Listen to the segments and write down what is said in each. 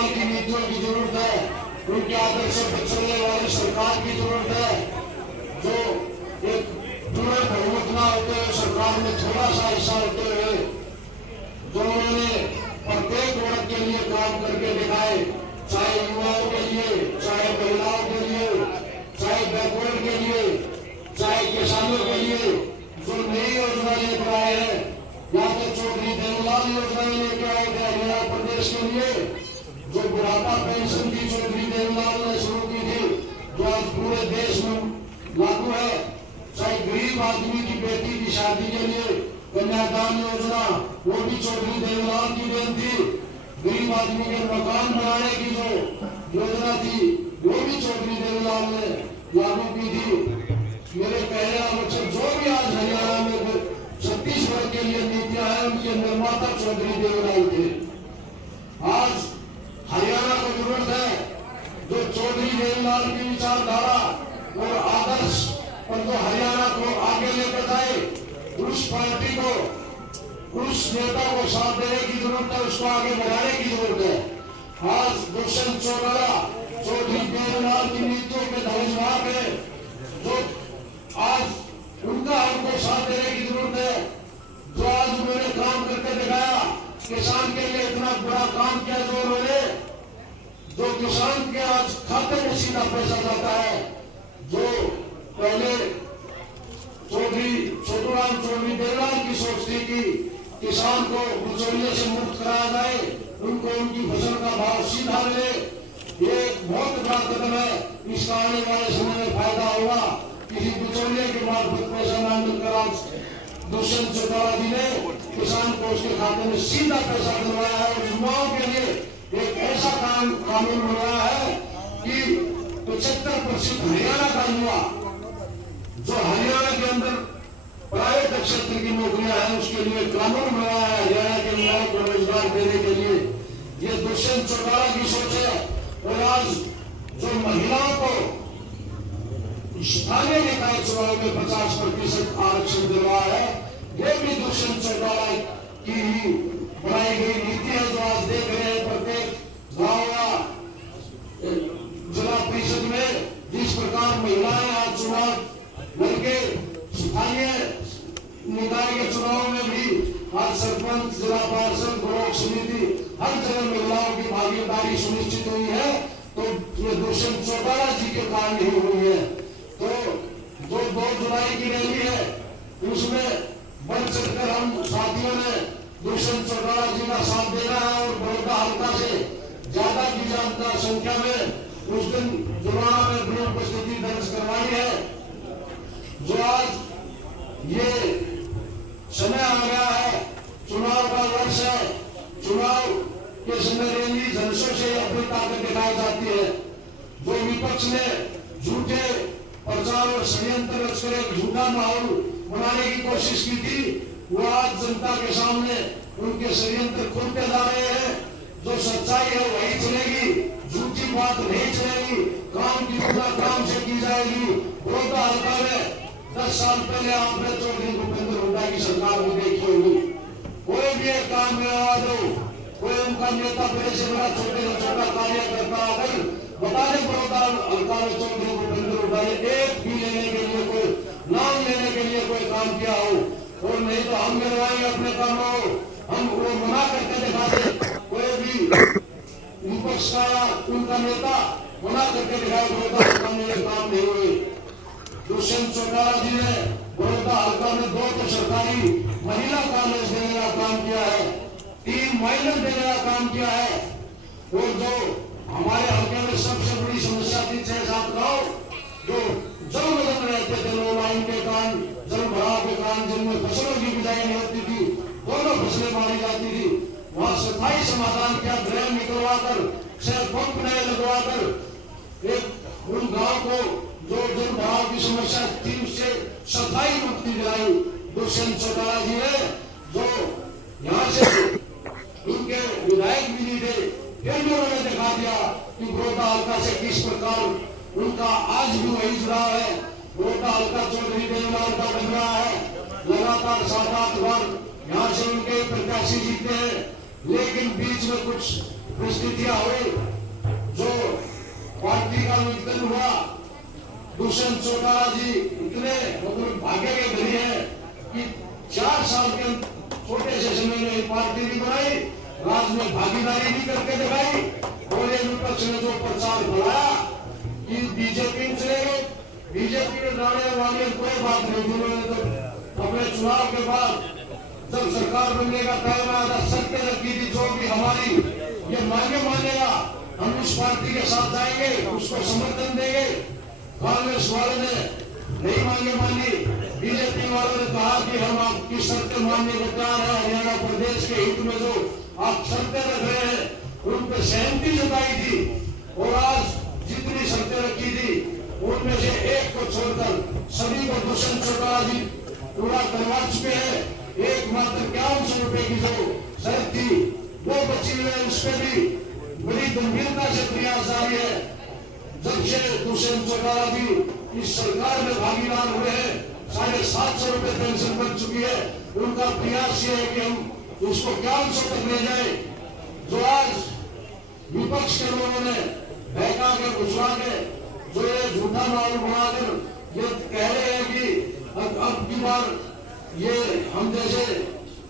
देवलाल की नीतियों की जरूरत है, उनके आदर्शों पर चलने वाली सरकार की जरूरत है, जो एक पूरे बहुमत न होते हुए सरकार में थोड़ा सा हिस्सा होते हुए जो उन्होंने प्रत्येक वर्ग के लिए काम करके दिखाए, चाहे युवाओं के लिए, चाहे महिलाओं के लिए, चाहे बैकवर्ड के लिए, चाहे किसानों के लिए, जो नई योजना लेकर आए हैं, या तो चौधरी देवलाल योजना लेके आए थे हरियाणा प्रदेश के लिए, जो बुढ़ापा पेंशन की चौधरी देवलाल ने शुरू की थी, जो आज पूरे देश में लागू है, चाहे गरीब आदमी की बेटी की शादी के लिए कन्यादान योजना, वो भी चौधरी देवलाल की देन थी। गरीब आदमी के मकान बनाने की जो योजना थी, वो भी चौधरी देवलाल ने लागू की थी। मेरे कहने का मतलब, जो भी आज हरियाणा में छत्तीसगढ़ के लिए नीतियां हैं, उनके निर्माता चौधरी देवलाल थे। आज हरियाणा को जरूरत है जो चौधरी देवलाल की विचारधारा और आदर्श पर जो हरियाणा को आगे लेकर जाए, उस पार्टी को, उस नेता को साथ देने की जरूरत है, उसको आगे बढ़ाने की जरूरत है। आज दुष्यंत चौटाला चौधरी देवलाल की नीतियों के धनुषवाहक है, जो आज उनका हमको साथ देने की जरूरत है। जो आज उन्होंने काम करके दिखाया, किसान के लिए इतना बड़ा काम किया, जो उन्होंने, जो किसान के आज खाते में सीधा पैसा जाता है, जो पहले चौधरी छोटूराम चौधरी देवलाल की सोच थी कि किसान को बिचौलिए से मुक्त कराया जाए, उनको उनकी फसल का भाव सीधा मिले, ये एक बहुत बड़ा कदम है। इसका आने वाले समय में फायदा होगा। किसी बिचौलिए के मार्फत पैसा मांग कर आज दुष्यंत चौटाला जी ने किसान को उसके खाते में सीधा पैसा दिलवाया है, और युवाओं के लिए एक ऐसा कानून बनाया है कि 75% हरियाणा का युवा जो हरियाणा के अंदर प्राइवेट क्षेत्र की नौकरियां हैं, उसके लिए कानून बनाया है हरियाणा के युवाओं को रोजगार देने के लिए। ये दुष्यंत चौटाला की सोच है। और आज जो महिलाओं को स्थानीय निकाय चुनाव में 50% आरक्षण दिलवाया है, ये भी दुष्यंत चौटाला की ही बनाई गई नीति है। जो आज देख रहे हैं प्रत्येक गांव या जिला परिषद में जिस प्रकार महिलाएं आज चुनाव लड़के, स्थानीय निकाय के चुनाव में भी आज सरपंच, जिला पार्षद, ब्लॉक समिति, हर जगह महिलाओं की भागीदारी सुनिश्चित हुई है, तो ये दुष्यंत चौटाला जी के कारण ही हुई है। तो जो 2 जुलाई की रैली है, उसमें बढ़ चढ़कर हम साथियों ने दुष्यंत चौटाला जी का साथ देना है, और बड़ौदा हल्का से ज्यादा की ज्यादा संख्या में उस दिन जुलाना में अपनी उपस्थिति दर्ज करवाई है। जो आज ये समय आ गया है, चुनाव का वर्ष है, चुनाव के समय रैली जनसों से अपनी ताकत दिखाई जाती है। जो विपक्ष ने झूठे प्रचार और षड्यंत्र रचकर एक झूठा माहौल बनाने की कोशिश की थी, वो आज जनता के सामने उनके षड्यंत्र खुलते जा रहे हैं। जो सच्चाई है वही चलेगी, झूठी बात नहीं चलेगी, काम की तुलना काम से की जाएगी। बड़ौदा हल्का में 10 साल पहले आपने चौधरी भूपेंद्र हुड्डा की सरकार को देखी होगी। कोई भी एक काम में आवाज हो, कोई उनका नेता बड़े से बड़ा, छोटे से छोटा कार्य करता अगर बता दें, बड़ौदा हल्का में चौधरी भूपेंद्र हुड्डा ने एक भी लेने के लिए, कोई नाम लेने के लिए कोई काम किया हो, और नहीं तो हम करवाएंगे अपने काम हो, हम वो मना करके दिखा दे। कोई भी विपक्ष का या उनका नेता मना करके दिखाए, बड़ौदा हल्का में ये काम नहीं हुए। दुष्यंत चौटाला जी ने बड़ौदा हल्का में 2 तो सरकारी महिला कॉलेज देने का काम किया है, 3 माइनर देने का काम किया है। और जो हमारे हल्के में सबसे बड़ी समस्या थी, 6-7 गाँव जो जल मग्न रहते थे, लो लाइन के कारण, जल भराव के कारण, जिनमें फसलों की बिजाई नहीं होती थी, दोनों फसलें मारी जाती थी, वहां सफाई समाधान किया, ड्रेन निकलवा कर, पंप नए लगवा कर एक उन गाँव को जो जल भराव की समस्या थी उससे सफाई मुक्ति दिलाई दुष्यंत चौटाला जी ने। जो यहाँ से उनके विधायक भी नहीं थे, फिर भी उन्होंने दिखा दिया कि बड़ौदा हल्का से किस प्रकार उनका आज भी वही जुड़ाव है। बड़ौदा हल्का चौधरी देवलाल का बन रहा है, लगातार 7-8 बार यहाँ से उनके प्रत्याशी जीते हैं। लेकिन बीच में कुछ परिस्थितियां हुई, जो पार्टी का विघटन हुआ। दुष्यंत चौटाला जी इतने मतलब भाग्य के धनी है कि 4 साल के छोटे से समय में पार्टी नहीं बनाई, राज में भागीदारी नहीं करके दिखाई, और ये विपक्ष ने जो प्रचार बढ़ाया कि बीजेपी में चले गए, बीजेपी में जाने वाले कोई बात नहीं। उन्होंने तो अपने चुनाव के बाद जब सरकार बनने का टाइम आया था, सत्य रखी थी जो भी हमारी ये मांगे मानेगा हम उस पार्टी के साथ जाएंगे, उसको समर्थन देंगे। कांग्रेस वालों ने नहीं मांगे मानी, बीजेपी वालों ने कहा कि हम आपकी शर्तें मानने को तैयार है। हरियाणा प्रदेश के हित में जो आप शर्तें रख रहे हैं उन पर सहमति जताई थी, और आज जितनी शर्तें रखी थी उनमें से एक को छोड़कर सभी को दुष्यंत चौटाला जी पूरा करवा चुके हैं। एकमात्र 51 रुपए की जो शर्त थी वो बची हुई है, उस पर भी बड़ी गंभीरता से प्रयास जारी है। जब से दुष्यंत चौटाला जी इस सरकार में भागीदार हुए हैं, 750 रुपए पेंशन बन चुकी है। उनका प्रयास ये है कि हम उसको 51 तक ले जाए। जो आज विपक्ष के लोगों ने बहका के घुसवा के जो ये झूठा माहौल बनाकर ये कह रहे हैं कि अब की बार ये हम जैसे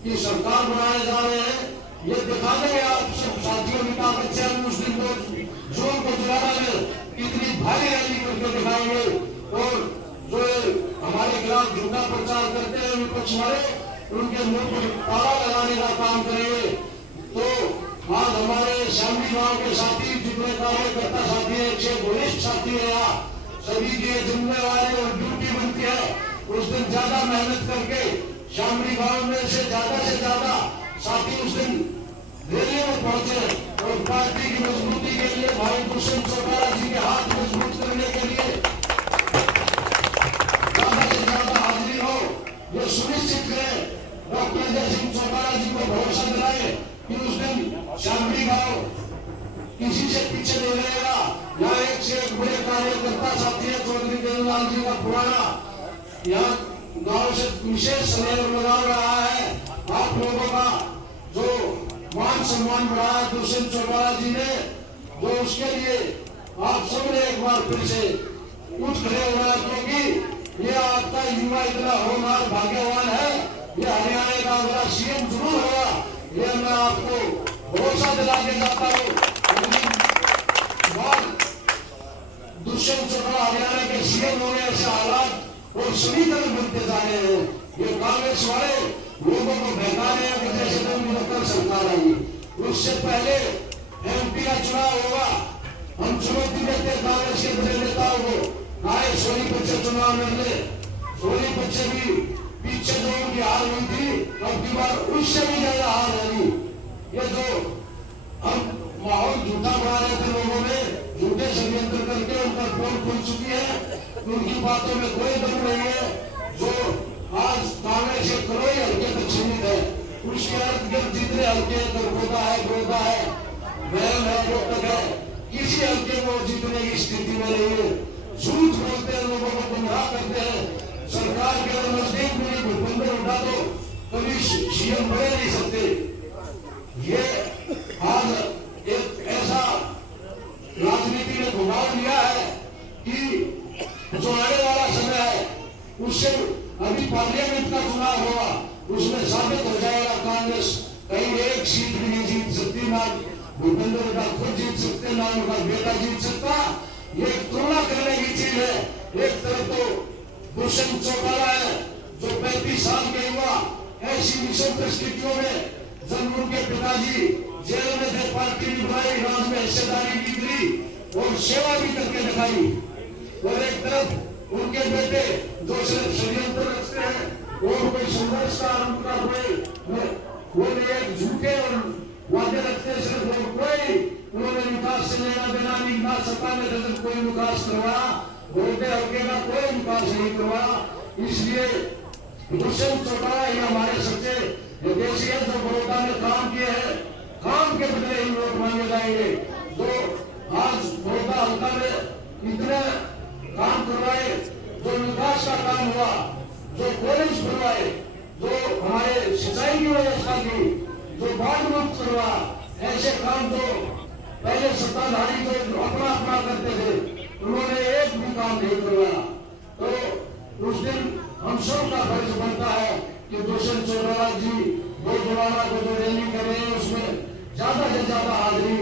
कि सरकार बनाए जा रहे हैं, ये दिखा देंगे आप सब साथियों की ताकत से। हम उस दिन को जोर को जुलाना में कितनी भारी रैली करके दिखाएंगे, और जो हमारे खिलाफ झूठा प्रचार करते हैं विपक्ष वाले, उनके मुंह पर ताला लगाने का काम करेंगे। तो आज हमारे शामली गांव के साथी जितने कार्यकर्ता साथी है, 6 वरिष्ठ साथी है, सभी की जिम्मेवारी और ड्यूटी बनती है उस दिन ज्यादा मेहनत करके शामली गांव में से ज्यादा साथी उस दिन रैली में पहुंचे, और पार्टी की मजबूती के लिए भाई दुष्यंत चौटाला जी के हाथ मजबूत करने के लिए ज्यादा से ज्यादा हाजिरी हो, ये सुनिश्चित करें। डॉक्टर अजय सिंह चौटाला जी को भरोसा दिलाए कि उस दिन शामली गांव किसी से पीछे नहीं रहेगा। यहाँ एक से एक बड़े कार्यकर्ता साथी है, चौधरी देवलाल जी का पुराना यहाँ गांव से विशेष सहयोग लगा रहा है। आप लोगों का जो मान सम्मान बढ़ाया दुष्यंत चौटाला जी ने, जो उसके लिए आप सबने एक बार फिर से उठ खड़े हो रहा है, क्योंकि ये आपका युवा इतना होनहार भाग्यवान है, ये हरियाणा का अगला सीएम जरूर होगा, ये मैं आपको भरोसा दिला के जाता हूँ। दुष्यंत चौटाला हरियाणा के सीएम होने ऐसे हालात और समीकरण बनते जा रहे हैं। ये कांग्रेस वाले लोगों को बहका रहे हैं कि जैसे तुम सरकार आई। उससे पहले एमपी का चुनाव होगा, हम चुनौती देते हैं कांग्रेस के बड़े नेताओं को, आए सोनीपत से चुनाव लड़ने। सोनीपत से भी पीछे जो उनकी हार हुई थी, अब की बार उससे भी ज्यादा हार होगी। ये जो हम माहौल झूठा बना रहे थे लोगों में, झूठे षड्यंत्र करके उनका पोल खुल चुकी है, उनकी बातों में कोई दम नहीं है। जो आज कांग्रेस के करोई हल्के तक सीमित है, उसके अर्थ जितने हल्के दरगोदा है महल है रोहतक है, किसी हल्के को जीतने की स्थिति में नहीं है। झूठ बोलते हैं, लोगों को गुमराह करते हैं। सरकार के अगर नजदीक में गठबंधन उठा तो कभी सीएम बने नहीं सकते। ये आज एक ऐसा राजनीति ने घुमाव लिया है कि जो आने वाला समय है उससे अभी पार्लियामेंट का चुनाव होगा, उसमें साबित हो जाएगा कांग्रेस कहीं एक सीट भी नहीं जीत सकती, ना भूपेंद्र का खुद जीत सकते, ना उनका बेटा जीत सकता। ये तुलना करने की चीज है। एक तरफ तो दुष्यंत चौटाला है जो 35 साल के युवा, ऐसी विषम परिस्थितियों में जब उनके पिताजी जेल में थे, पार्टी भी बनाई, राज में हिस्सेदारी भी दी और सेवा भी करके दिखाई, और एक तरफ उनके बेटे जो सिर्फ षड्यंत्र रचते हैं और कोई संघर्ष का उनका कोई एक झूठे और वादे रखते सिर्फ, और कोई उन्होंने विकास से लेना देना नहीं, ना सत्ता में रहकर कोई विकास करवाया, बोलते हल्के का कोई विकास नहीं करवाया। इसलिए दुष्यंत चौटाला ही हमारे सच्चे विदेशी है जो बड़ौदा में काम किए हैं, काम के बदले ही वोट मांगे जाएंगे। जो आज बड़ौदा हल्का में इतने काम करवाए, जो विकास का काम हुआ, जो कॉलेज बनवाए, जो हमारे सिंचाई की व्यवस्था की, जो बाढ़ मुक्त करवा, ऐसे काम तो पहले सत्ताधारी तो अपना अपना करते थे, उन्होंने एक भी काम नहीं करवाया। तो उस दिन हम सब का फर्ज बनता है कि दुष्यंत चौटाला जी 2 जुलाई को जो रैली कर रहे हैं उसमें ज्यादा से ज्यादा हाजिरी